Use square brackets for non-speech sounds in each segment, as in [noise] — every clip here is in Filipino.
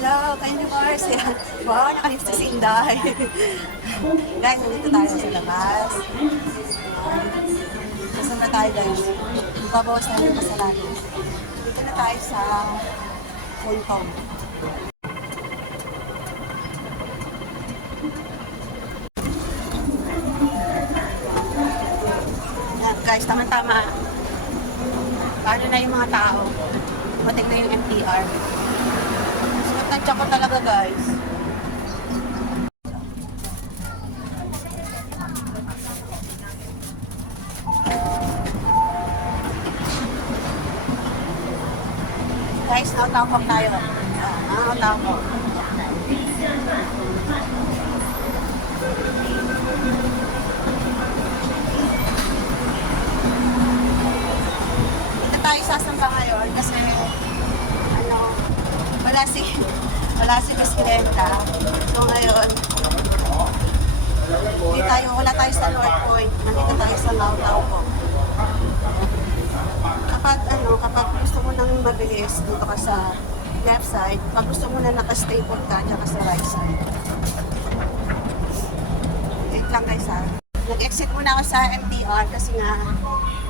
Hello, ni Mars. Wow, nakalip si Sinday. guys, nandito tayo sa labas. Saan na tayo guys? Babawas tayo ng kasalanan. Dito na tayo sa Hong Kong. Guys, tama-tama. Paano na yung mga tao? Matik na yung MTR. Ng tiyak ko talaga, guys. Guys, nautawag tayo. Ah, nautawag. Dito tayo sasamba ngayon kasi wala si wala si Presidenta. So ngayon, hindi tayo, wala tayo sa North Point. Nandito tayo sa Lautau po. Kapag ano, kapag gusto mo nang mabilis dito ka sa left side, pag gusto mo na naka-staple ka, dyan ka sa right side. Wait lang guys ha. Nag-exit muna ako sa MTR kasi nga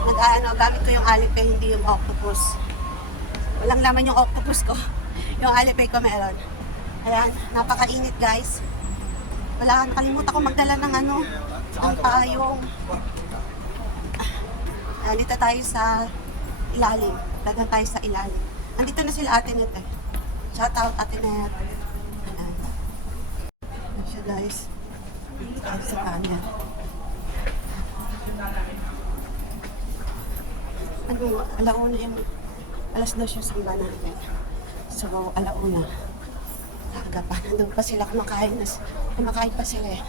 nag-ano, gamit ko yung Alipay, hindi yung octopus. Walang laman yung octopus ko. Yung Alipay ko meron. Ayan, napakainit guys. Wala, nakalimutan ko magdala ng ano, ng payong. Ah, dito tayo sa ilalim. Dagan tayo sa ilalim. Andito na sila ate net eh. Shout out ate net. Ayan. Ayan siya guys. Dito tayo sa kanya. Ano, alauna yung alas dos yung samba natin. So, alauna. Aga pa. Nandun pa sila kumakain. Nas, kumakain pa sila eh.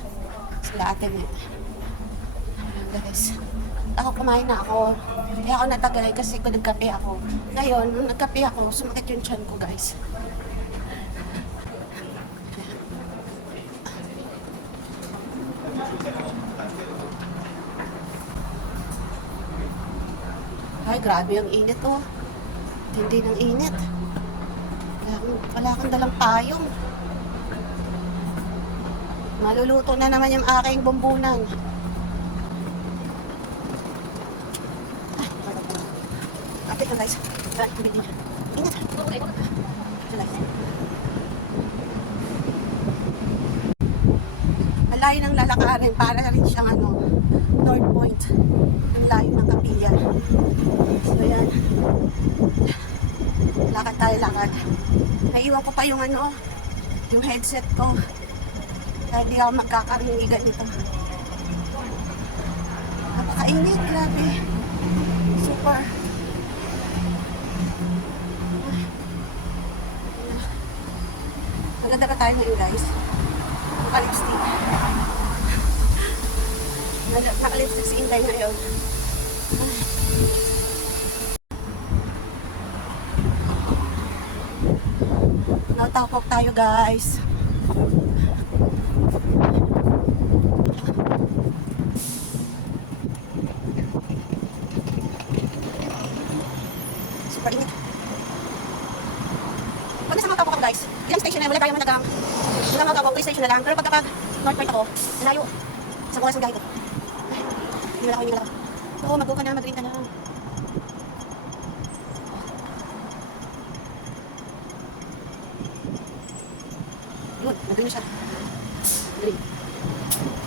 Sila net. Ayan guys. Ako kumain na ako. Kaya ako natagal kasi ko nagkape ako. Ngayon, nung nagkape ako, sumakit yung tiyan ko guys. Ay, grabe ang init oh. Hindi ng init. Wala kang, wala kang dalang payong. Maluluto na naman yung aking bumbunan. Kapit na guys. Ingat. Layo ng lalakarin para rin siyang ano, North Point. Ang layo ng kapilya. So yan. Lakad tayo, lakad. Naiwan ko pa yung ano, yung headset ko. Kaya di ako magkakarinigan nito. Napakainit, grabe. Super. Maganda ka tayo ngayon, guys. Naka-lipstick. Naka- Naka-lipstick si Inday ngayon. Tayo, guys. Super init. Pag nasa mga kapag guys, ilang station na wala tayo managang wala mga kapag, 3 station na lang. Pero pag kapag North Point ako, malayo. Sa oras ng gahe ko. Hindi wala ako, hindi wala ako. Oo, mag-go ka na, mag-green ka na. Yun, mag-green na siya.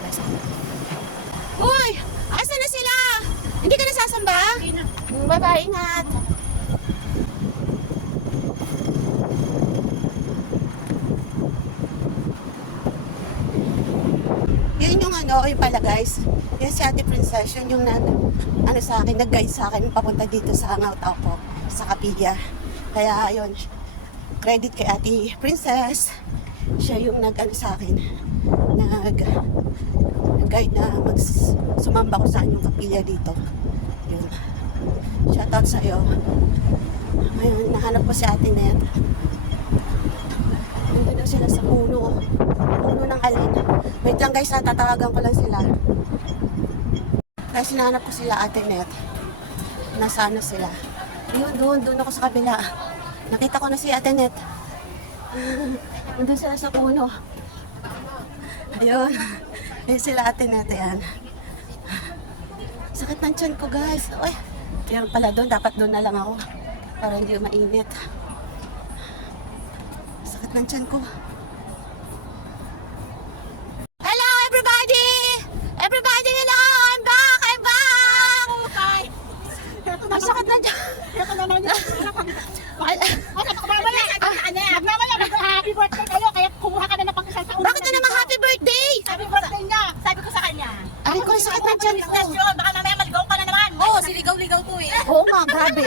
Guys, Uy! Asa na sila? Hindi ka nasasamba? Na. Bye-bye, ingat. Yun yung ano, yung pala guys. Yan si Ate Princess, yun yung nag, ano sa akin, nag-guide sa akin papunta dito sa hangout ako, sa Kapilya. Kaya yun, credit kay Ate Princess. Siya yung nag-ano sa akin, nag, nag-guide na mag, sumamba ko saan yung Kapilya dito. Yun. Shoutout sa'yo. Ngayon, nahanap ko si Ate Net. Nandito daw sila sa puno. Puno ng alin. Wait lang guys, ha, tatawagan ko lang sila. Guys, hinahanap ko sila Ate Net. Nasaan na sila? Yun, doon, doon ako sa kabila. Nakita ko na si Ate Net. [laughs] Nandun sila sa puno. Ayun. Ayun sila ate natin yan. Sakit ng tiyan ko guys. Uy, yan pala doon. Dapat doon na lang ako. Para hindi mainit. Sakit ng tiyan ko. Hello everybody! Everybody hello! I'm back! I'm back! Oh, Ang sakit na tiyan. Ito naman yun. [laughs] Ay, Mamaya, ah. anak. Mamaya, mag-happy birthday kayo. Kaya kumuha ka na ng pagkasal sa ulo. Bakit na naman happy birthday? Sabi ko sa kanya. Sabi ko sa kanya. Aray ko, sakit na dyan. Baka mamaya maligaw ka na naman. Oo, siligaw-ligaw ko eh. Oo nga, grabe.